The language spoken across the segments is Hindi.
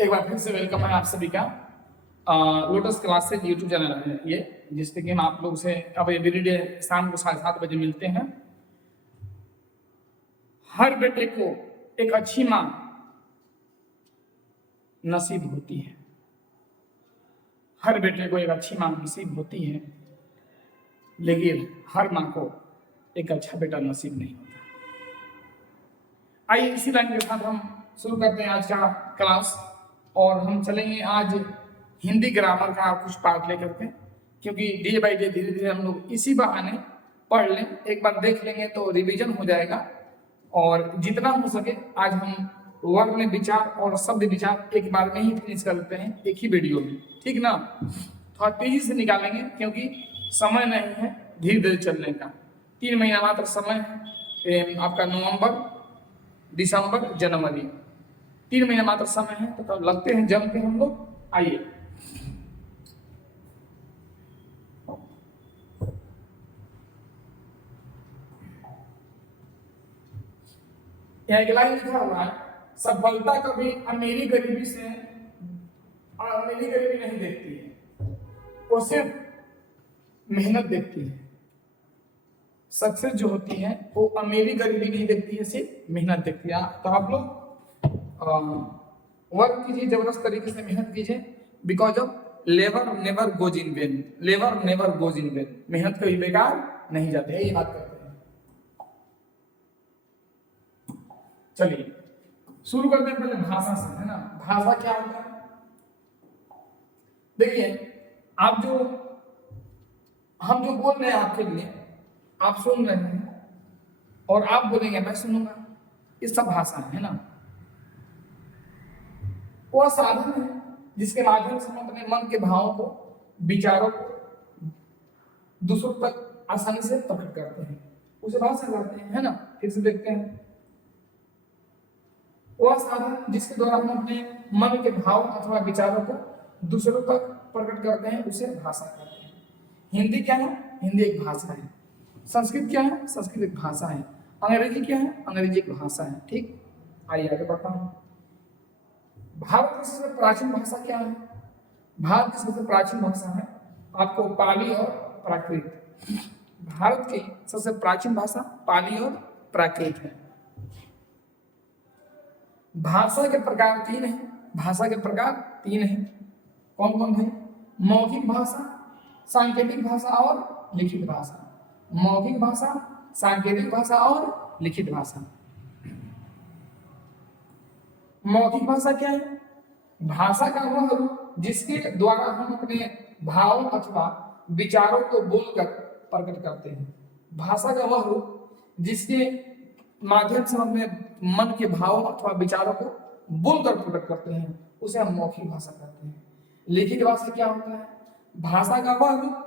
एक बार फिर से वेलकम है आप सभी का। लोटस क्लासेज यूट्यूब चैनल है ये, जिससे कि हम आप लोग से अब एवरीडे शाम को 7:30 बजे मिलते हैं। हर बेटे को एक अच्छी माँ नसीब होती है, हर बेटे को एक अच्छी माँ नसीब होती है, लेकिन हर माँ को एक अच्छा बेटा नसीब नहीं होता। आइए इसी लाइन के साथ हम शुरू करते हैं आज का क्लास, और हम चलेंगे आज हिंदी ग्रामर का कुछ पार्ट लेकर के, क्योंकि डे बाय डे धीरे धीरे हम लोग इसी बहाने पढ़ लें, एक बार देख लेंगे तो रिवीजन हो जाएगा। और जितना हो सके आज हम वर्ण विचार और शब्द विचार एक बार में ही फिनिश करते हैं, एक ही वीडियो में, ठीक ना। थोड़ा तेजी से निकालेंगे क्योंकि समय नहीं है धीरे धीरे चलने का। 3 महीना मात्र समय है, आपका नवंबर, दिसंबर, जनवरी, 3 महीना मात्र समय है, तो तब लगते हैं जम के हम लोग। आइए यहाँ एक लाइन लिखा हुआ है, सफलता कभी अमीरी गरीबी नहीं देखती है, वो सिर्फ मेहनत देखती है। सक्सेस जो होती है वो अमीरी गरीबी नहीं देखती है, सिर्फ मेहनत देखती है। तो आप लोग वर्क कीजिए, जबरदस्त तरीके से मेहनत कीजिए, because of labour never goes in when, labour never goes in when, मेहनत कभी बेकार नहीं जाते हैं, ये बात करते हैं। चलिए शुरू करते हैं पहले भाषा से, है ना। भाषा क्या होता है? देखिए, हम जो बोल रहे हैं आपके लिए, आप सुन रहे हैं और आप बोलेंगे मैं सुनूंगा, ये सब भाषा है ना। वह साधन है जिसके माध्यम से हम अपने मन के भावों को, विचारों को दूसरों तक आसानी से प्रकट करते हैं, उसे भाषा कहते हैं, है ना। फिर से देखते हैं, वह साधन जिसके द्वारा हम अपने मन के भाव अथवा विचारों को दूसरों तक प्रकट करते हैं, उसे भाषा कहते हैं। हिंदी क्या है? हिंदी एक भाषा है। संस्कृत क्या है? संस्कृत एक भाषा है। अंग्रेजी क्या है? अंग्रेजी एक भाषा है। ठीक, आइए आगे बढ़ता हूं। भारत की सबसे प्राचीन भाषा क्या है? भारत की सबसे प्राचीन भाषा है आपको पाली और प्राकृत। भारत की सबसे प्राचीन भाषा पाली और प्राकृत है। भाषा के प्रकार 3 हैं। भाषा के प्रकार 3 हैं। कौन कौन है? मौखिक भाषा, सांकेतिक भाषा और लिखित भाषा। मौखिक भाषा, सांकेतिक भाषा और लिखित भाषा। मौखिक भाषा क्या है? भाषा का वह रूप जिसके द्वारा हम अपने भावों अथवा विचारों को बोलकर प्रकट करते हैं। भाषा का वह रूप जिसके माध्यम से हम अपने मन के भावों अथवा विचारों को बोलकर प्रकट करते हैं, उसे हम मौखिक भाषा कहते हैं। लिखित भाषा क्या होता है? भाषा का वह रूप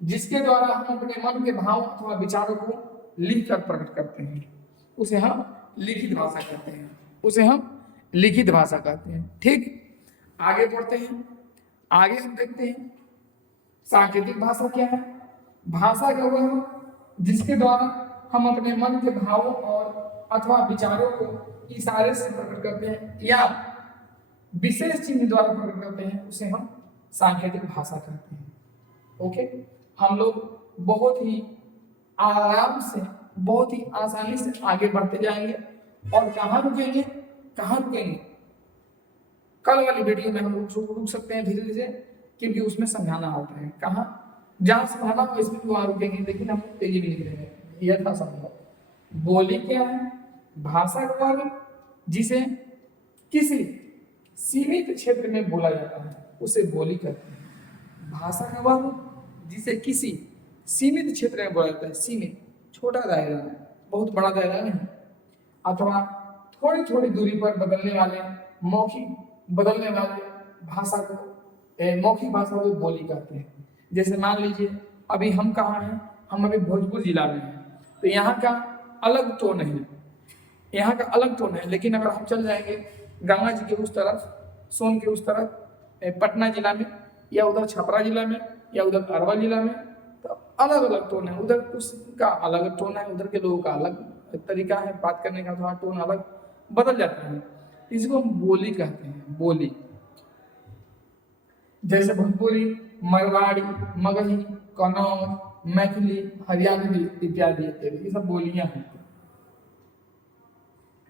जिसके द्वारा हम अपने मन के भाव अथवा विचारों को लिखकर प्रकट करते हैं, उसे हम लिखित भाषा कहते हैं, उसे हम लिखित भाषा कहते हैं। ठीक, आगे बढ़ते हैं। आगे हम देखते हैं सांकेतिक भाषा क्या है। भाषा का वह रूप जिसके द्वारा हम अपने मन के भावों और अथवा विचारों को इशारे से प्रकट करते हैं या विशेष चिन्ह द्वारा प्रकट करते हैं, उसे हम सांकेतिक भाषा कहते हैं। ओके, हम लोग बहुत ही आराम से, बहुत ही आसानी से आगे बढ़ते जाएंगे। और कहाँ रुकेंगे? कहाँ रुकेंगे? कल वाली वीडियो में हम लोग रुक सकते हैं धीरे धीरे, क्योंकि उसमें समझाना होता है। कहाँ जहाँ समझाना हो इसमें भी वहां रुकेंगे, लेकिन हम तेजी भी निकलेंगे, यह था संभव। बोली क्या है? भाषा का वर्ग जिसे किसी सीमित क्षेत्र में बोला जाता है, उसे बोली कहते हैं। भाषा का वर्ग जिसे किसी सीमित क्षेत्र में बोला जाता है, सीमित, छोटा दायरा है, बहुत बड़ा दायरा नहीं, अथवा थोड़ी थोड़ी दूरी पर बदलने वाले, मौखिक बदलने वाले भाषा को, मौखिक भाषा को बोली कहते हैं। जैसे मान लीजिए अभी हम कहाँ हैं? हम अभी भोजपुर जिला में हैं, तो यहाँ का अलग टोन है, यहाँ का अलग टोन है। लेकिन अगर हम चल जाएंगे गंगा जी के उस तरफ, सोन के उस तरफ, पटना जिला में, या उधर छपरा जिला में, या उधर अरवल जिला में, तो अलग अलग टोन है। उधर उसका अलग टोन है, उधर के लोगों का अलग तरीका है बात करने का, थोड़ा टोन अलग बदल जाता है। इसको हम बोली कहते हैं, बोली। जैसे भोजपुरी, मारवाड़ी, मगही, कन्नौज, मैथिली, हरियाणवी इत्यादि इत्यादि, ये सब बोलियां हैं।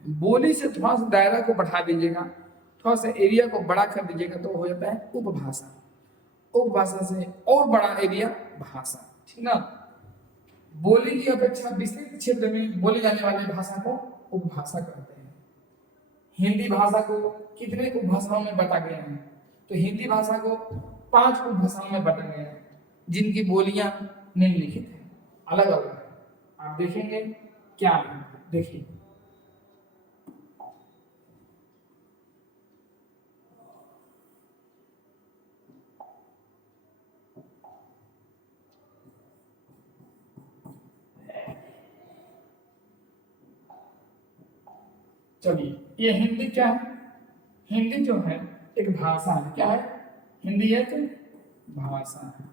बोली से थोड़ा सा दायरा को बढ़ा दीजिएगा, थोड़ा सा एरिया को बड़ा कर दीजिएगा तो हो जाता है उपभाषा। उपभाषा से और बड़ा एरिया भाषा, ठीक ना। बोली की अपेक्षा विस्तृत क्षेत्र में बोली जाने वाली भाषा को उपभाषा कहते हैं। हिंदी भाषा को कितने उपभाषाओं में बांटा गया है? तो हिंदी भाषा को 5 उपभाषाओं में बांटा गया है, जिनकी बोलियां निम्नलिखित हैं, अलग अलग है। आप देखेंगे क्या है, देखिए। चलिए, ये हिंदी क्या है? हिंदी जो है एक भाषा है। क्या है? हिंदी एक भाषा है।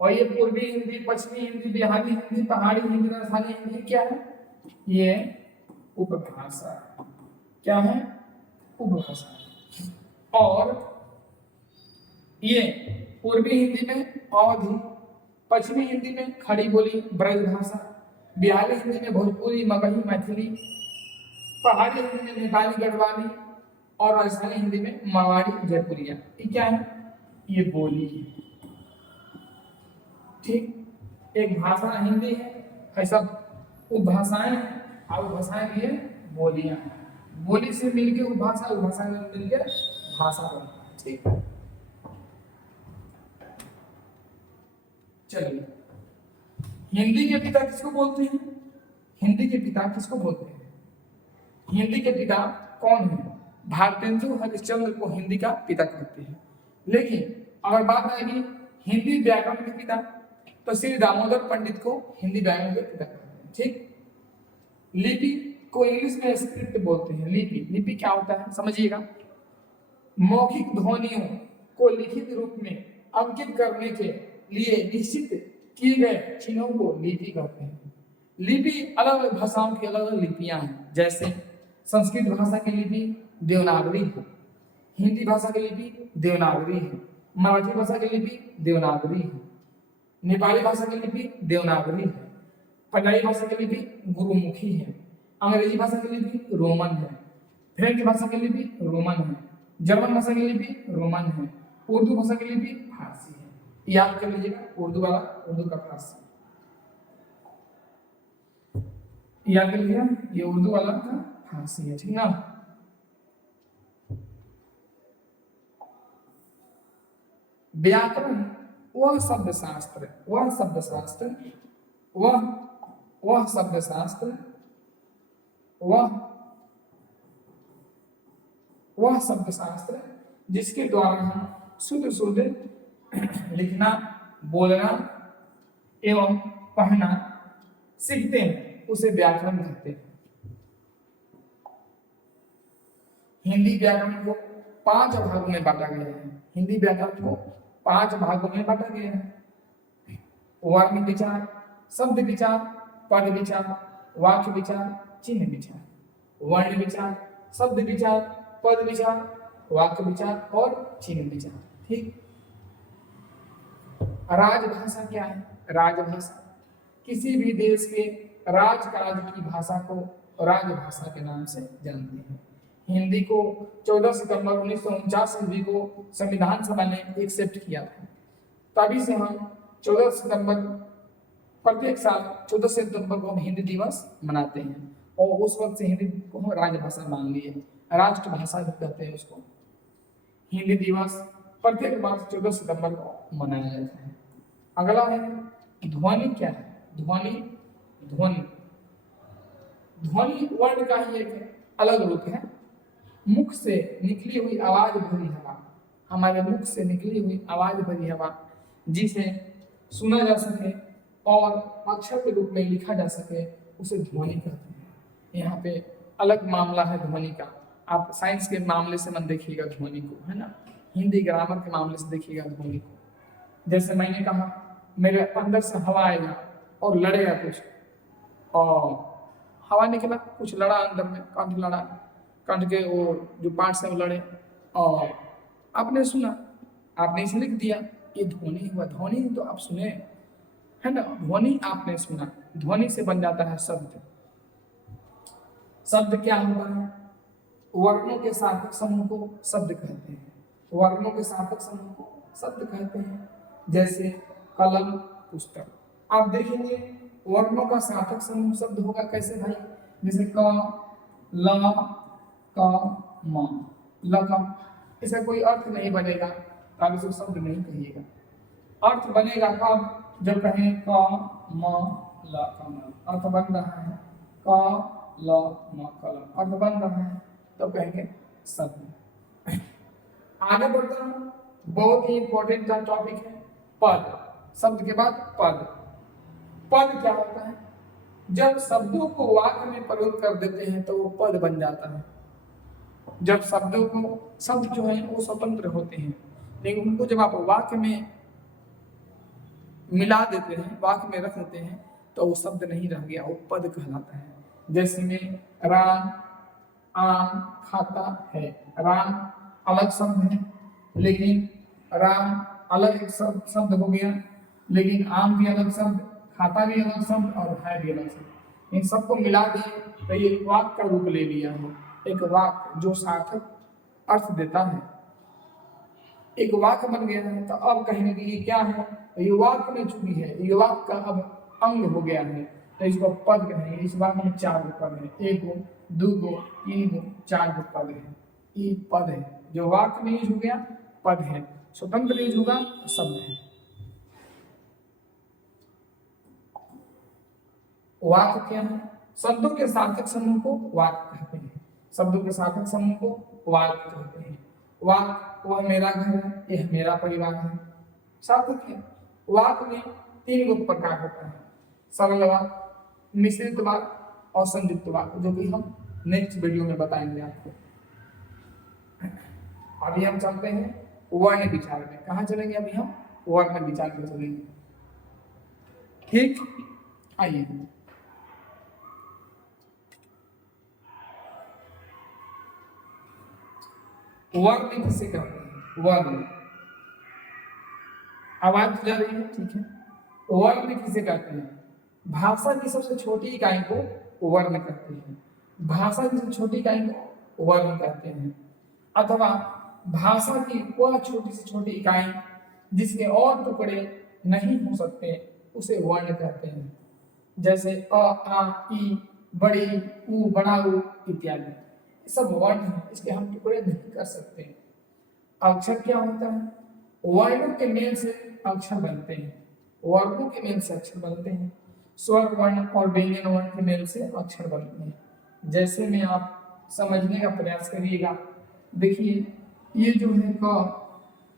और ये पूर्वी हिंदी, पश्चिमी हिंदी, बिहारी हिंदी, पहाड़ी हिंदी, राजस्थानी हिंदी क्या है? ये उपभाषा है। क्या है? उपभाषा है। और ये पूर्वी हिंदी में अवधी, पश्चिमी हिंदी में खड़ी बोली ब्रज भाषा, बिहारी हिंदी में भोजपुरी, मगही, मैथिली, पहाड़ी हिंदी में नेपाली, गढ़वाली और राजस्थानी हिंदी में मारवाड़ी, जयपुरिया। ये क्या है? ये बोली है। ठीक, एक भाषा हिंदी है, ऐसा उपभाषाएं हैं, और उपभाषाएं भी है बोलियां हैं। बोली से मिलके उपभाषा, उपभाषा से मिलके भाषा बनता है। ठीक, चलिए, हिंदी के पिता किसको बोलते हैं? हिंदी के पिता किसको बोलते हैं? हिंदी के पिता कौन है? भारतेंदु हरिश्चंद्र को हिंदी का पिता कहते हैं। लेकिन अगर बात आएगी हिंदी व्याकरण के पिता, तो श्री दामोदर पंडित को हिंदी व्याकरण के पिता कहते हैं। ठीक, लिपि को इंग्लिश में स्क्रिप्ट बोलते हैं। लिपि, लिपि क्या होता है समझिएगा। मौखिक ध्वनियों को लिखित रूप में अंकित करने के लिए निश्चित किए गए चिन्हों को लिपि कहते हैं। लिपि अलग अलग भाषाओं की अलग अलग लिपियां हैं। जैसे संस्कृत भाषा की लिपि देवनागरी है, हिंदी भाषा की लिपि देवनागरी है, मराठी भाषा की लिपि देवनागरी है, नेपाली भाषा की लिपि देवनागरी है, पंजाबी भाषा की लिपि गुरुमुखी है, अंग्रेजी भाषा की लिपि रोमन है, फ्रेंच भाषा की लिपि रोमन है, जर्मन भाषा की लिपि रोमन है, उर्दू भाषा की लिपि फारसी है। याद कर लीजिएगा, उर्दू वाला उर्दू का फारसी, याद कर लीजिएगा, ये उर्दू वाला का फारसी है। ठीक ना। व्याकरण वह शब्द शास्त्र, वह शब्द शास्त्र, वह शब्द शास्त्र, वह शब्द शास्त्र जिसके द्वारा हम शुद्ध शुद्ध लिखना, बोलना एवं पढ़ना सीखते हैं, उसे व्याकरण कहते हैं। हिंदी व्याकरण को 5 भागों में बांटा गया है। हिंदी व्याकरण को 5 भागों में बांटा गया है। वर्ण विचार, शब्द विचार, पद विचार, वाक्य विचार, चिन्ह विचार। वर्ण विचार, शब्द विचार, पद विचार, वाक्य विचार और चिन्ह विचार। ठीक। राजभाषा क्या है? राजभाषा किसी भी देश के राजकाज की भाषा को राजभाषा के नाम से जानते हैं। हिंदी को 14 सितंबर 1949 ईस्वी को संविधान सभा ने एक्सेप्ट किया था। तभी से हम 14 सितंबर प्रत्येक साल 14 सितंबर को हम हिंदी दिवस मनाते हैं, और उस वक्त से हिंदी को हम राजभाषा मान ली है, राष्ट्रभाषा भी कहते हैं उसको। हिंदी दिवस प्रत्येक वर्ष 14 सितंबर को मनाया जाता है। अगला है ध्वनि। क्या है ध्वनि? ध्वनि ध्वनि वर्ण का ही एक अलग रूप है। मुख से निकली हुई आवाज भरी हवा, हमारे मुख से निकली हुई आवाज भरी हवा जिसे सुना जा सके और अक्षर के रूप में लिखा जा सके, उसे ध्वनि कहते हैं। यहाँ पे अलग मामला है ध्वनि का। आप साइंस के मामले से मत देखिएगा ध्वनि को, है ना, हिंदी ग्रामर के मामले से देखिएगा ध्वनि को। जैसे मैंने कहा मेरे अंदर से हवा आएगा और लड़ेगा कुछ, और हवा निकला, कुछ लड़ा अंदर में, कंठ लड़ा, कंठ के वो जो पार्ट से वो लड़े, और आपने सुना, आपने इसे लिख दिया, ये ध्वनि हुआ। ध्वनि तो आप सुने, है ना, ध्वनि आपने सुना, ध्वनि से बन जाता है शब्द। शब्द क्या होता है? वर्णों के सार्थक समूह को शब्द कहते हैं। वर्णों के सार्थक समूह को शब्द कहते हैं। जैसे कलम, पुस्तक। आप देखेंगे वर्णों का सार्थक समूह शब्द होगा कैसे भाई? जैसे क, ल, क, म, लकम। इसका कोई अर्थ नहीं बनेगा, आप इसे शब्द नहीं कहिएगा। अर्थ बनेगा कब? जब कहें क, म, ल, कमल, अर्थ बन रहा है। क, ल, म, कलम, अर्थ बन रहा है, तब कहेंगे शब्द। आगे बढ़ता हूं, बहुत ही इंपॉर्टेंट टॉपिक है पद। शब्द के बाद पद। पद क्या होता है? जब शब्दों को वाक्य में प्रयोग कर देते हैं तो वो पद बन जाता है। जब शब्दों को, शब्द जो है वो स्वतंत्र होते हैं, लेकिन उनको जब आप वाक्य में मिला देते हैं, वाक्य में रख देते हैं, तो वो शब्द नहीं रह गया, वो पद कहलाता है। जैसे में राम आम खाता है। राम अलग शब्द है, लेकिन राम अलग एक शब्द हो गया, लेकिन आम भी अलग शब्द, खाता भी अलग शब्द और है भी अलग शब्द। इन सबको मिला दिए तो ये वाक्य का रूप ले लिया है। एक वाक्य जो सार्थक अर्थ देता है, एक वाक्य बन गया है। तो अब कहेंगे कि ये क्या है? ये वाक्य में चुकी है, ये वाक्य का अब अंग हो गया है, तो इसको पद कहेंगे। इस वाक्य में 4 पद है, 1 गो, 2 गो, 3 गो, 4 गो पद है। ये पद है जो वाक्य में यूज हो गया, पद है। स्वतंत्र यूज होगा, शब्द है। वाक्य क्या है? शब्दों के सार्थक समूह को वाक्य कहते हैं। शब्दों के सार्थक समूह को वाक्य कहते हैं। वाक्य, वह मेरा घर है, यह मेरा परिवार है, सार्थक है। वाक्य में 3 गो प्रकार होता है, सरल वाक्य, मिश्रित वाक्य और संयुक्त वाक्य, जो कि हम नेक्स्ट वीडियो में बताएंगे आपको। अभी हम चलते हैं वर्ण विचार में। कहाँ चलेंगे अभी हम? वर्ण विचार में चलेंगे। ठीक, आइए। वर्ण किसे कहते हैं? वर्ण, आवाज जा रही है? ठीक है। वर्ण किसे कहते हैं? भाषा की सबसे छोटी इकाई को वर्ण कहते हैं। भाषा की सबसे छोटी इकाई को वर्ण कहते हैं। अथवा भाषा की वह छोटी से छोटी इकाई जिसके और टुकड़े नहीं हो सकते, उसे वर्ण कहते हैं। जैसे अ, आ, ई, बड़ी, ऊ, बड़ा ऊ इत्यादि, सब वर्ण है, इसके हम टुकड़े नहीं कर सकते। अक्षर क्या होता है? वर्णों के मेल से अक्षर बनते हैं। वर्णों के मेल से अक्षर बनते हैं। स्वर वर्ण और व्यंजन वर्ण के मेल से अक्षर बनते हैं। जैसे में आप समझने का प्रयास करिएगा। देखिए, ये जो है क,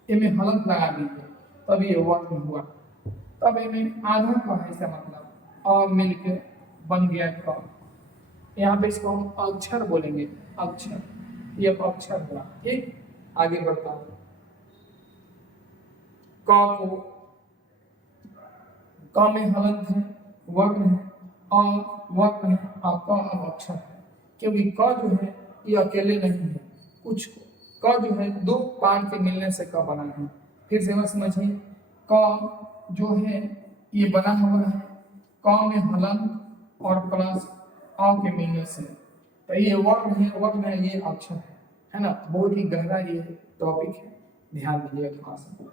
इनमें हलंत लगा दीजिए, तब ये वर्ण हुआ। तब इनमें आधा क है, इसका मतलब अ मिलके बन गया क। यहाँ पे इसको हम अक्षर बोलेंगे, अक्षर, ये अक्षर हुआ। ठीक, आगे बढ़ता हूं। क को, क में हलंत है, वर्ण है, अ वर्ण है, और क अब अक्षर है। क्योंकि क जो है ये अकेले नहीं है, कुछ क जो है 2 पान के मिलने से क बना है। फिर से समझिए, क जो है ये बना हुआ है क में हलंत और प्लस अ के मिलने से, तो ये वर्ण है, वर्ण है, ये अक्षर है ना। बहुत ही गहरा ये टॉपिक है, ध्यान दीजिएगा थोड़ा सा।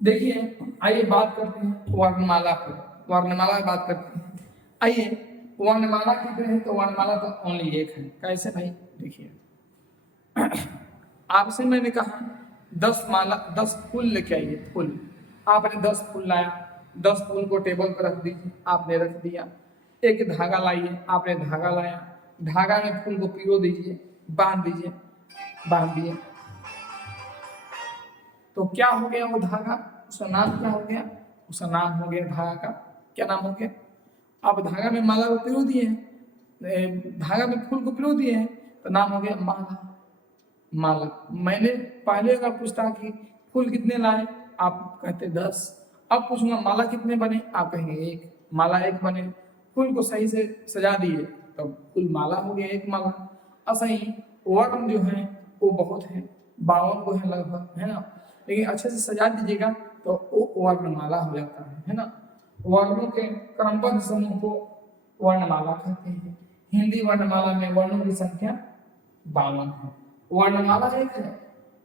देखिए, आइए बात करते हैं वर्णमाला पर। वर्णमाला की बात करते हैं। आइए, वर्णमाला कितने हैं? तो वर्णमाला तो ओनली एक है। कैसे भाई? देखिए, आपसे मैंने कहा 10 माला, 10 फूल लेके आइए। फूल, आपने 10 फूल लाया, 10 फूल को टेबल पर रख दीजिए, आपने रख दिया। एक धागा लाइए, आपने धागा लाया, धागा में फूल को पिरो दीजिए, बांध दीजिए, बांध दिए। तो क्या हो गया वो धागा? उसका नाम क्या हो गया? उसका नाम हो गया धागा का, क्या नाम हो गया? अब धागा में माला को पिरो दिए हैं, धागा में फूल को पिरो दिए हैं, तो नाम हो गया माला। माला। मैंने पहले अगर पूछता कि फूल कितने लाए, आप कहते 10। अब पूछूंगा माला कितने बने, आप कहेंगे 1। माला 1 बने, फूल को सही से सजा दिए तो फूल माला हो गया, एक माला। ऐसा ही वर्ण जो है वो बहुत है, 52 को है लगभग, है ना। लेकिन अच्छे से सजा दीजिएगा तो वो वर्णमाला हो जाता है ना। वर्णों के क्रमबद्ध समूह को वर्णमाला कहते हैं। हिंदी वर्णमाला में वर्णों की संख्या 52 है। वर्णमाला एक है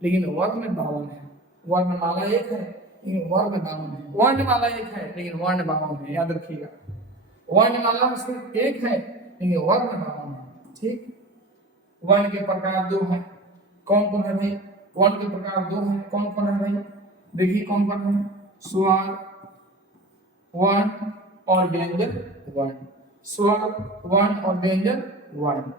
लेकिन वर्ण 52 है। वर्णमाला एक है लेकिन वर्ण 52 है। वर्णमाला एक है लेकिन वर्ण 52 है, याद रखिएगा। वर्णमाला सिर्फ एक है लेकिन वर्ण 52 है। ठीक, वर्ण के प्रकार दो हैं, कौन कौन है भाई? वर्ण के प्रकार दो हैं, कौन कौन है भाई? देखिए कौन कौन है। स्वर वर्ण और व्यंजन वर्ण। स्वर वर्ण और व्यंजन वर्ण।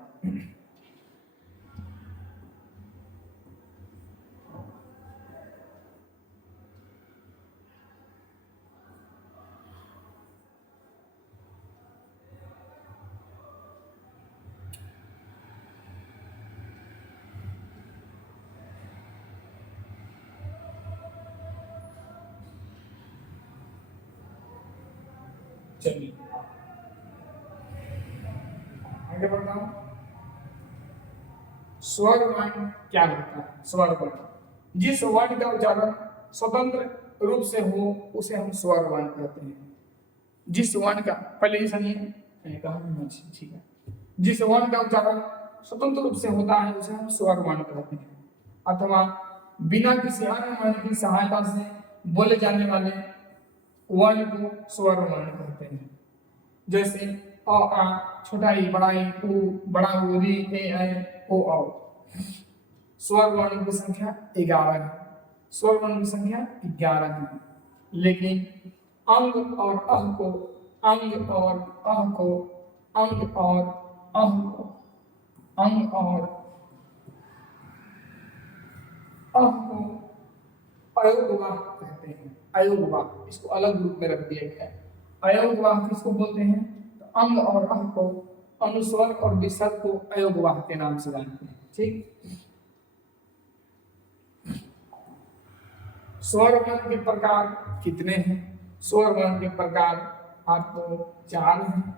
चलिए आगे बढ़ता हूं। स्वर वर्ण क्या होता है? स्वर वर्ण जिस वर्ण का उच्चारण स्वतंत्र रूप से हो उसे हम स्वर वर्ण कहते हैं। जिस वर्ण का, पहले ये सुनिए, कहा ठीक है, जिस वर्ण का उच्चारण स्वतंत्र रूप से होता है उसे हम स्वर वर्ण कहते हैं, अथवा बिना किसी अन्य वर्ण की सहायता से बोले जाने वाले वर्ण को स्वर वर्ण कहते हैं। जैसे अ आ, छोटा ई, बड़ा ई, उ, बड़ा उ, री, ए, ओ, औ। स्वर वर्ण की संख्या 11 है। स्वर वर्ण की संख्या 11 है। लेकिन अंग और अह को, अंग और अह को, अंग और अह को, अंग और अह को अयोगवाह कहते हैं। अयोगवाह, इसको अलग रूप में रख दिया गया है। अयोगवाह किसको बोलते हैं? तो अंग और अह को, अनुस्वर और विसर्ग को अयोगवाह के नाम से जानते हैं। ठीक, स्वर वर्ण के प्रकार कितने हैं? स्वर वर्ण के प्रकार आपको 4 हैं।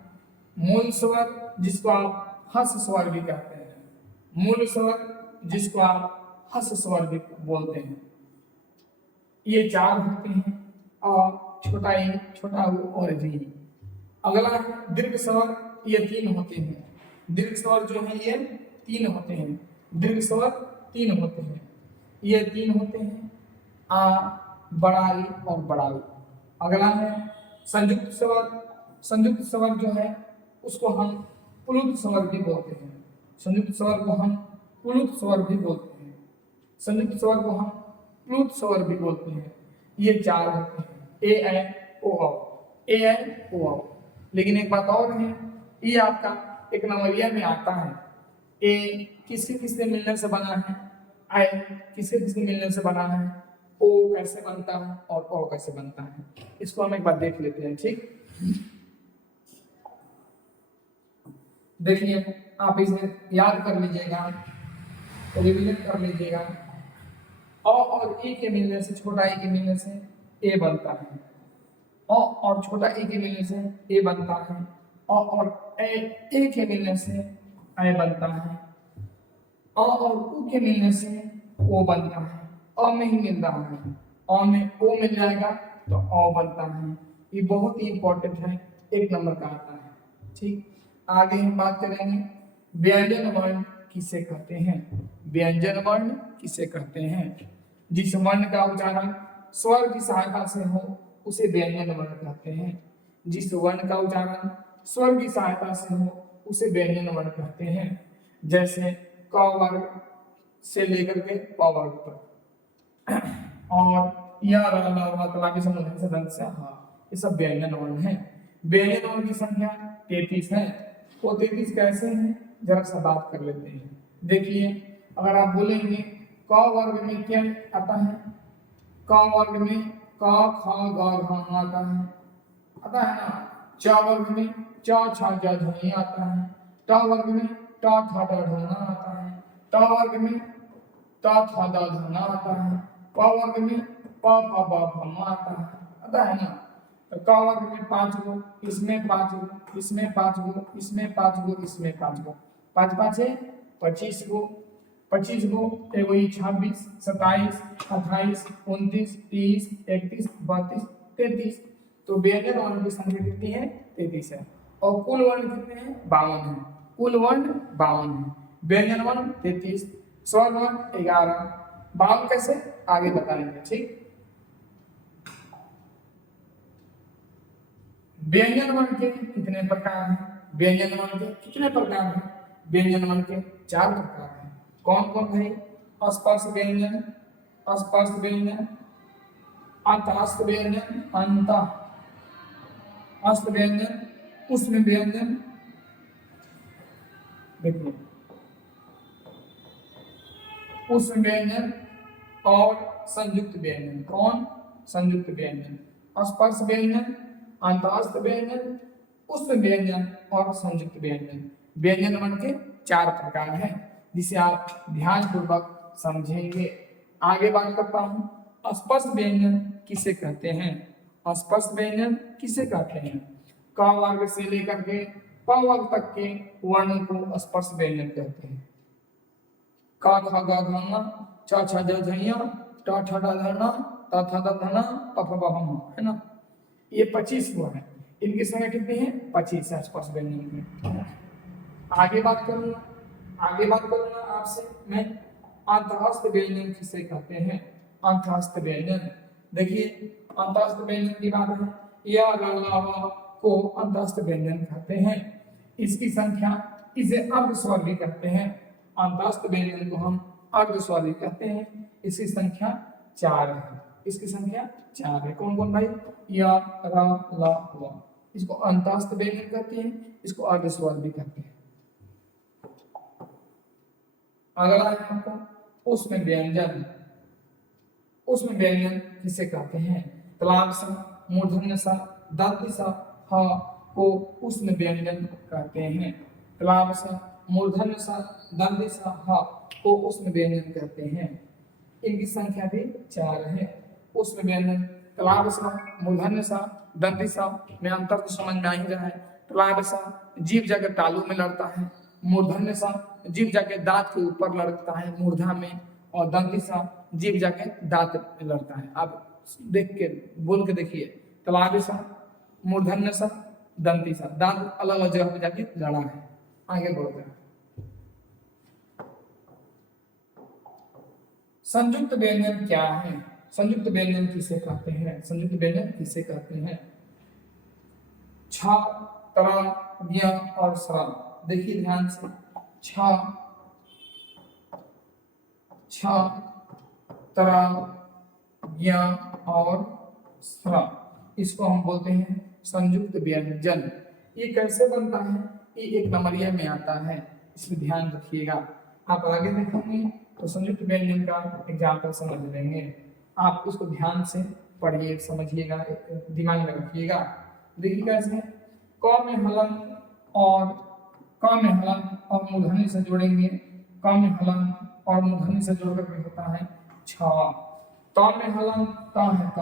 मूल स्वर जिसको आप हस स्वर भी कहते हैं, मूल स्वर जिसको आप हस स्वर भी बोलते हैं, ये 4 होते हैं। और छोटा ई, छोटा उ और री। अगला है दीर्घ स्वर, ये 3 होते हैं। दीर्घ स्वर जो है ये 3 होते हैं। दीर्घ स्वर 3 होते हैं, ये 3 होते हैं, आ, बड़ा ई और बड़ा उ। अगला है संयुक्त स्वर। संयुक्त स्वर जो है उसको हम प्लुत स्वर भी बोलते हैं। संयुक्त स्वर को हम प्लुत स्वर भी बोलते हैं। संयुक्त स्वर को हम प्लुत स्वर भी बोलते हैं। ये 4 होते हैं, ए ऐ ओ औ, ए ऐ ओ औ। लेकिन एक बात और है, ये आपका एक नंबरिया में आता है। ए किसके किससे मिलने से बना है, ऐ किसके किससे मिलने से बना है, ओ कैसे बनता है और ओ कैसे बनता है, इसको हम एक बार देख लेते हैं। ठीक, देखिए आप इसे याद कर लीजिएगा, रिविजन कर लीजिएगा। अ और ई के मिलने से, छोटा ई के मिलने से ए बनता है। अ और छोटा ए के मिलने से ए बनता है। अ और ए के मिलने से ऐ बनता है। अ और उ के मिलने से ओ बनता है। अ में ही मिल रहा है, अ में ओ मिल जाएगा तो औ बनता है। ये बहुत ही इंपॉर्टेंट है, 1 नंबर का आता है। ठीक, आगे हम बात करेंगे व्यंजन वर्ण किसे कहते हैं। व्यंजन वर्ण किसे कहते हैं? जिस वर्ण का उच्चारण स्वर की सहायता से हो उसे व्यंजन वर्ण कहते हैं। जिस वर्ण का उच्चारण स्वर की सहायता से हो उसे व्यंजन वर्ण कहते हैं। जैसे क वर्ग से लेकर के प वर्ग तक, और यह ये सब व्यंजन वर्ण है। व्यंजन वर्ण की संख्या 33 है। वो 33 कैसे हैं जरा सा बात कर लेते हैं। देखिए अगर आप बोलेंगे क वर्ग में क्या आता है, क वर्ग में क ख ग घ आता है ना। च वर्ग में च छ ज झ आता है। ट वर्ग में ट ठ ड ढ न आता है। ट वर्ग में त थ द ध न आता है। प वर्ग में प फ ब भ म आता है ना। क वर्ग में 5 गो, इसमें 5 गो, इसमें 5 गो, इसमें 5 गो, इसमें 5 गो, 5 5 है 25 गो, 25 गो एगो 26, 27, 28, 29, 30, 31, 32, 33। तो व्यंजन वर्ण की संख्या कितनी है? 33 है। और कुल वर्ण कितने हैं? 52 है। कुल वर्ण 52 है। व्यंजन वर्ण 33, स्वर वर्ण 11। 52 कैसे आगे बताएंगे, ठीक। व्यंजन वर्ण के कितने प्रकार हैं? व्यंजन वर्ण के कितने प्रकार हैं? व्यंजन वर्ण के 4 प्रकार हैं। कौन कौन भाई? अस्पर्श व्यंजन, अस्पर्श व्यंजन, अंतःस्थ व्यंजन, अंतःस्थ व्यंजन, उष्म व्यंजन, देखिए उष्म व्यंजन और संयुक्त व्यंजन। कौन? संयुक्त व्यंजन। स्पर्श व्यंजन, अंतःस्थ व्यंजन, उष्म व्यंजन और संयुक्त व्यंजन। व्यंजन वर्ण के 4 प्रकार हैं, जिसे आप ध्यान पूर्वक समझेंगे। आगे बात करता हूं, स्पर्श व्यंजन किसे कहते हैं? स्पर्श व्यंजन किसे कहते हैं? क वर्ग से लेकर के प वर्ग तक के वर्ण को स्पर्श व्यंजन कहते हैं। क ख ग घ ङ छ छ ज झ ञ ट ठ ड ढ ण त थ द ध न प फ ब ह म, है ना। ये 25 गो है। इनकी संख्या कितनी है? 25 है स्पर्श व्यंजन की। आगे बात करूंगा आपसे मैं, अंतःस्थ व्यंजन किसे कहते हैं? अंतःस्थ व्यंजन, देखिए अंतःस्थ व्यंजन की बात है, या को अंतःस्थ व्यंजन कहते हैं। इसकी संख्या, इसे अर्ध स्वर भी कहते हैं। अंतःस्थ व्यंजन को हम अर्ध स्वर भी कहते हैं। इसकी संख्या 4 है। इसकी संख्या 4 है। कौन कौन भाई? या, रा, ला, वा। इसको अंतःस्थ व्यंजन कहते हैं, इसको अर्ध स्वर भी कहते हैं। अगला है आपको उष्म व्यंजन। उष्म व्यंजन किसे कहते हैं? तलाब सा, मूर्धन्य सा, दांती सा, ह को उष्म व्यंजन कहते हैं। तलाब सा, मूर्धन्य सा, दांती सा, ह को उष्म व्यंजन कहते हैं। इनकी संख्या भी 4 है। उष्म व्यंजन तलाब सा, मूर्धन्य सा, दंती सा में अंतर तो समझ में आ ही रहा है। तलाब सा जीभ जाकर तालू में लड़ता है, मूर्धन्य सा जीभ जाके दांत के ऊपर लड़ता है मूर्धा में, और दंती सा जीभ जाके दांत में लड़ता है। आप देख के बोल के देखिए, तलाब सा, मूर्धन्य सा, दंती सा, दांत अलग अलग जगह पे जाके लड़ा है। आगे बढ़ते हैं। संयुक्त व्यंजन क्या है? संयुक्त व्यंजन किसे कहते हैं? संयुक्त व्यंजन किसे कहते हैं? छ, तरा, ज्ञ और स्रा। देखिए ध्यान से, छ, तरा, ज्ञ और स्रा, इसको हम बोलते हैं संयुक्त व्यंजन। ये कैसे बनता है? ये 1 नंबरिया में आता है, इसमें ध्यान रखिएगा। आप आगे देखेंगे तो संयुक्त व्यंजन का एग्जाम्पल समझ लेंगे। आप इसको ध्यान से पढ़िए, समझिएगा, दिमाग में रखिएगा। देखिए कैसे, क में हलन और मूर्धन्य से जोड़ेंगे। क में हलन और मूर्धन्य से जोड़ करके होता है छ। त में हलन, त है त,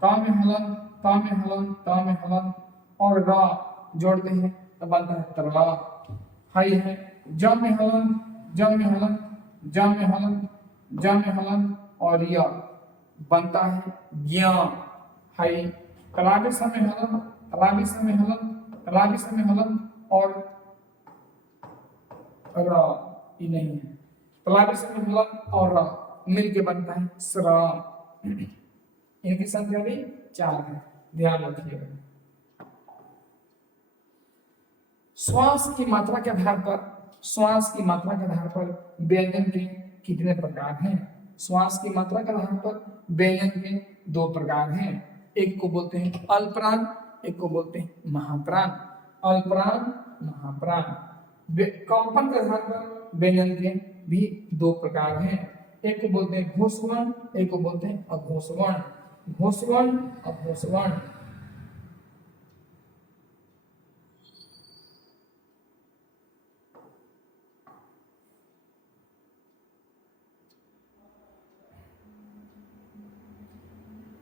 त में हलन, त में हलन, त में हलन और रा जोड़ते हैं तो बनता है तरा। हाई है, ज में हलन, ज में हलन, ज में हलन, ज में हलन और या बनता है ज्ञ। हाई, कलाबे समय हलन, कलाबे समय हलन, कलाबे समय हलन और रा, ये नहीं है, कलाबे समय हलन और रा मिलके बनता है स्रा। इनकी संख्या भी 4 है, ध्यान रखिएगा। श्वास की मात्रा के आधार पर व्यंजन के कितने प्रकार हैं? श्वास की मात्रा के आधार पर व्यंजन के 2 प्रकार हैं। एक को बोलते हैं अल्पप्राण, एक को बोलते हैं महाप्राण। अल्पप्राण, महाप्राण। कंपन के आधार पर व्यंजन के भी 2 प्रकार हैं। एक को बोलते हैं घोषवर्ण, एक को बोलते हैं अघोषवर्ण। घोषवर्ण, अघोषवर्ण।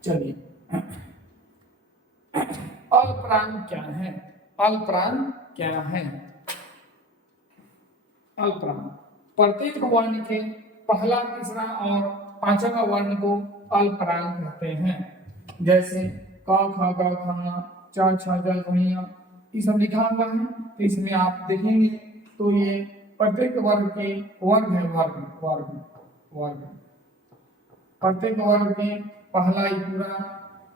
चलिए अल्पप्राण क्या है? अल्पप्राण क्या है? अल्पप्राण प्रत्येक वर्ण के पहला, तीसरा और पांचवा वर्ण को अल्पप्राण कहते हैं। जैसे क ख ग घ ङ च छ ज झ ञ, ये सब लिखा हुआ है। तो इसमें आप देखेंगे तो ये प्रत्येक वर्ग के वर्ग है, वर्ग वर्ग वर्ग। प्रत्येक वर्ग के पहला ये पूरा,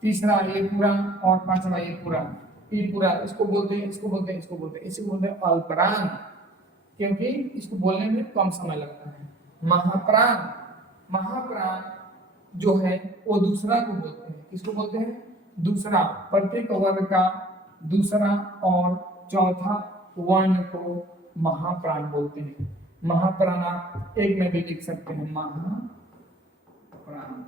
तीसरा ये पूरा और पांचवा ये पूरा, ये पूरा इसको बोलते हैं, इसको बोलते हैं, इसको बोलते हैं, इसको बोलते हैं अल्पप्राण, क्योंकि इसको बोलने में कम समय लगता है। महाप्राण, महाप्राण जो है वो दूसरा को बोलते हैं। किसको बोलते हैं? दूसरा। प्रत्येक वर्ग का दूसरा और चौथा वर्ण को महाप्राण बोलते हैं। महाप्राण आप एक में भी लिख सकते हैं, महाप्राण,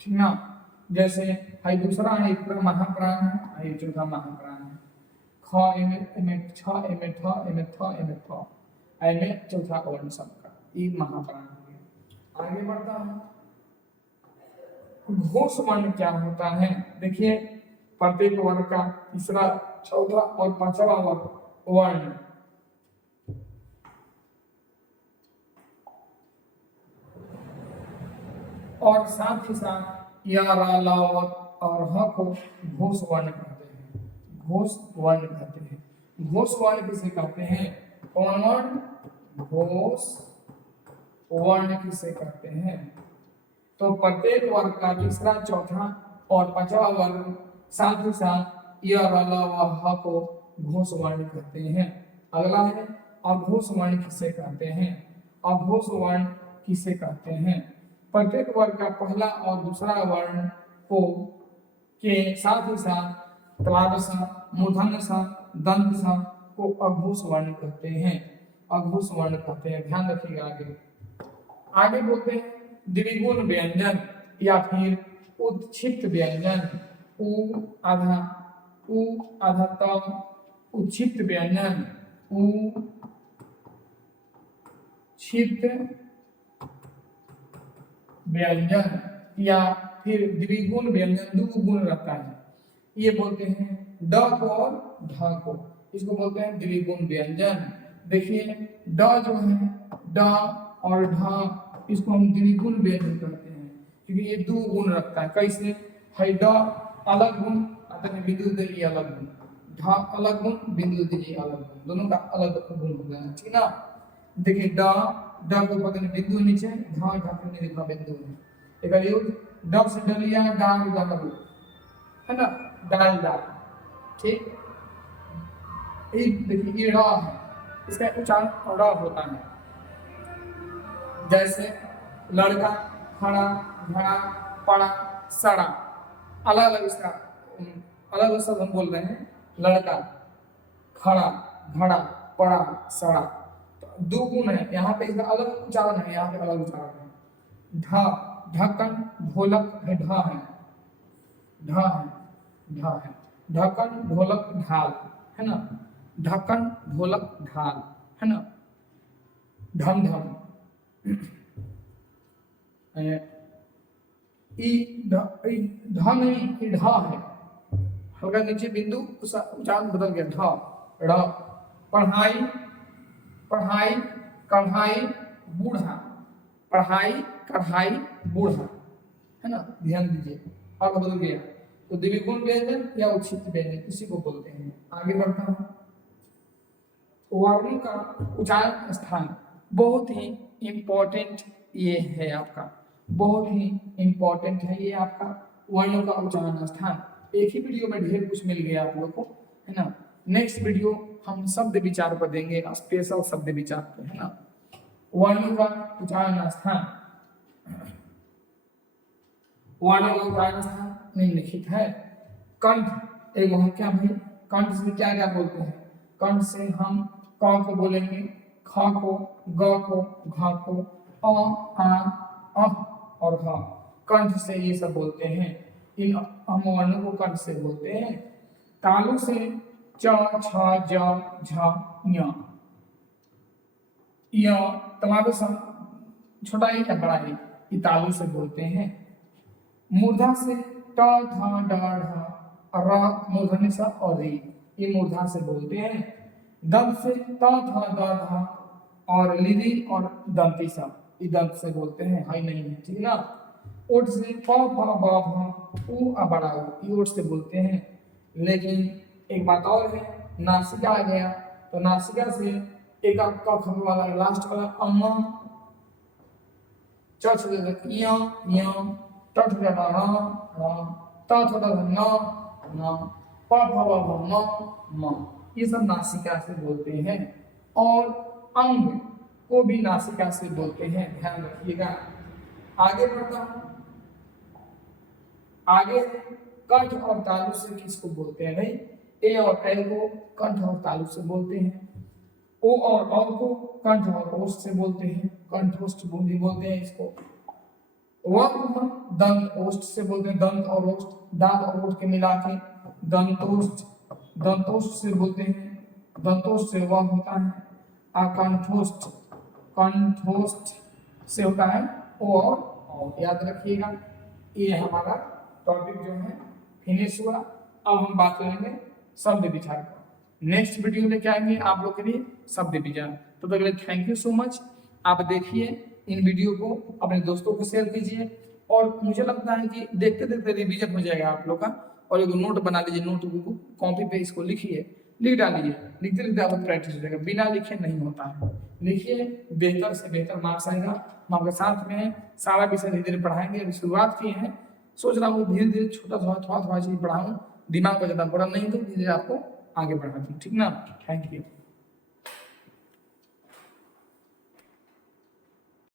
ठीक ना। जैसे है दूसरा है, एक महाप्राण है, ये चौथा महाप्राण है। ख एमे छ एमे ठ एमे थ एमे थ, एमे चौथा वर्ण सबका, ये महाप्राण हो गया। आगे बढ़ता है, घोष वर्ण क्या होता है? देखिए प्रत्येक वर्ग का तीसरा, चौथा और पांचवा वर्ण और साथ ही साथ या, रा, ला और ह को घोष वर्ण कहते हैं। घोष वर्ण कहते हैं। घोष वर्ण किसे कहते हैं? कौन वर्ण? घोष वर्ण किसे कहते हैं? तो प्रत्येक वर्ग का तीसरा, चौथा और पांचवा वर्ण साथ ही साथ या, रा, ला व ह को घोष वर्ण कहते हैं। अगला है अघोष वर्ण किसे कहते हैं? अघोष वर्ण किसे कहते हैं? प्रत्येक वर्ग का पहला और दूसरा वर्ण को के साथ ही साथ तलादसा, मूर्धन्यसा, दंतसा को अघोष वर्ण कहते हैं। अघोष वर्ण कहते हैं, ध्यान रखिएगा। आगे बोलते हैं द्विगुण व्यंजन या फिर उच्छिष्ट व्यंजन। उ आधा त, उच्छिष्ट व्यंजन, उच्छिष्ट व्यंजन या फिर द्विगुण व्यंजन, दो गुण रहता है। ये बोलते हैं ड को और ढ को, इसको बोलते हैं द्विगुण व्यंजन। देखिए ड जो है, ड और ढ, इसको हम द्विगुण व्यंजन कहते हैं क्योंकि ये दो गुण रखता है। कैसे है? ड अलग गुण, बिंदु दीजिए अलग गुण, ढ अलग गुण, बिंदु दीजिए अलग गुण, दोनों का अलग गुण हो गया, ठीक ना। देखिए ड को पकड़ने बिंदु नीचे, ढ ढकने लिखा बिंदु है। एक युद्ध ड से डलिया, डाल डाल, है ना, डाल डाल, ठीक। एक देखिए ये ड है, इसका उच्चारण ड होता है। जैसे लड़का, खड़ा, घड़ा, पड़ा, सड़ा, अलग अलग इसका अलग अलग शब्द हम बोल रहे हैं। लड़का, खड़ा, घड़ा, पड़ा, सड़ा, दो गुण है। यहाँ पे इसका अलग उच्चारण है, यहाँ पे अलग उच्चारण है। ढ, ढक्कन, ढोलक है, ढ है, ढ है, ढ है। ढक्कन, ढोलक, ढाल, है ना। ढक्कन, ढोलक, ढाल, है ना। ढम ढम, ढ नहीं, ढ है, हल्का नीचे बिंदु, उच्चारण बदल गया, ढ, ड़। पढ़ाई, पढ़ाई, कढ़ाई, बूढ़ा, पढ़ाई, कढ़ाई, बूढ़ा, है ना, ध्यान दीजिए, अर्थ बदल गया। तो द्विगुण व्यंजन या उच्छिष्ट व्यंजन इसी को बोलते हैं। आगे बढ़ता हूं, वर्णों का उच्चारण स्थान बहुत ही इंपॉर्टेंट ये है आपका, बहुत ही इंपॉर्टेंट है ये आपका वर्णों का उच्चारण स्थान। एक ही वीडियो में ढेर कुछ मिल गया आप लोग को, है ना। नेक्स्ट वीडियो हम शब्द विचार पर देंगे, स्पेशल शब्द विचार पर, है ना। वर्णों का उच्चारण स्थान, वर्णों का उच्चारण स्थान निम्नलिखित है। कंठ एक वह क्या भाई, कंठ से क्या क्या बोलते हैं? कंठ से हम क को बोलेंगे, ख को, ग को, घ को, अ, आ, अह और ह। कंठ से ये सब बोलते हैं। इन हम वर्णों को कंठ से बोलते हैं। तालु से च, छ, ज, झ, ञ, य, तमाम छोटा ही या बड़ा ही, ये तालु से बोलते हैं। मूर्धा से ट, थ, ड, ढ, र मूर्धन्य सा और री, ये मूर्धा से बोलते हैं। दंत से त थ द ध और लिधि और दंती सा, ये दंत से बोलते हैं, हाई नहीं है, ठीक ना। ओठ से प फ ब भ उ आ बड़ा उ, ये ओठ से बोलते हैं। लेकिन एक बात और है, नासिका आ गया तो नासिका से एक आपका खंभ वाला लास्ट वाला अम, चठ य य, टठ ड ण त थ द न न, प फ ब भ म म, ये सब नासिका से बोलते हैं। और अंग को भी नासिका से बोलते हैं, ध्यान रखिएगा। आगे बढ़ता हूं, आगे कंठ और तालु से किसको बोलते हैं भाई? ए और एल को कंठ और तालु से बोलते हैं। ओ और औ को कंठ और ओष्ठ से बोलते हैं, कंठोष्ठ भी बोलते हैं इसको। व को हम दंत ओष्ठ से बोलते हैं, दंत और ओष्ठ, दांत और ओष्ठ के मिला के दंतोष्ठ, दंतोष्ठ से बोलते हैं। दंतोष्ठ से वह होता है आकंठोष्ठ, कंठोष्ठ से होता है ओ और औ, याद रखिएगा। ये हमारा टॉपिक जो है फिनिश हुआ। अब हम बात करेंगे शब्द विचार पर। नेक्स्ट वीडियो लेके आएंगे आप लोग के लिए शब्द विचार। तो तक के लिए थैंक यू सो मच। आप देखिए इन वीडियो को, अपने दोस्तों को शेयर कीजिए, और मुझे लगता है कि देखते देखते रिवीजन हो जाएगा आप लोग का। और एक नोट बना लीजिए, नोट कॉपी पे इसको लिखिए, लिख डालिए, लिखते लिखते आपको प्रैक्टिस हो जाएगा। बिना लिखे नहीं होता है, लिखिए, बेहतर से बेहतर मार्क्स आएगा। हम आपके साथ में सारा विषय धीरे धीरे पढ़ाएंगे। अभी शुरुआत किए हैं, सोच रहा हूँ धीरे धीरे छोटा थोड़ा चीज पढ़ाऊँ, दिमाग पर ज्यादा बड़ा नहीं, तो धीरे धीरे आपको आगे बढ़ाती हूँ, ठीक ना। Thank you.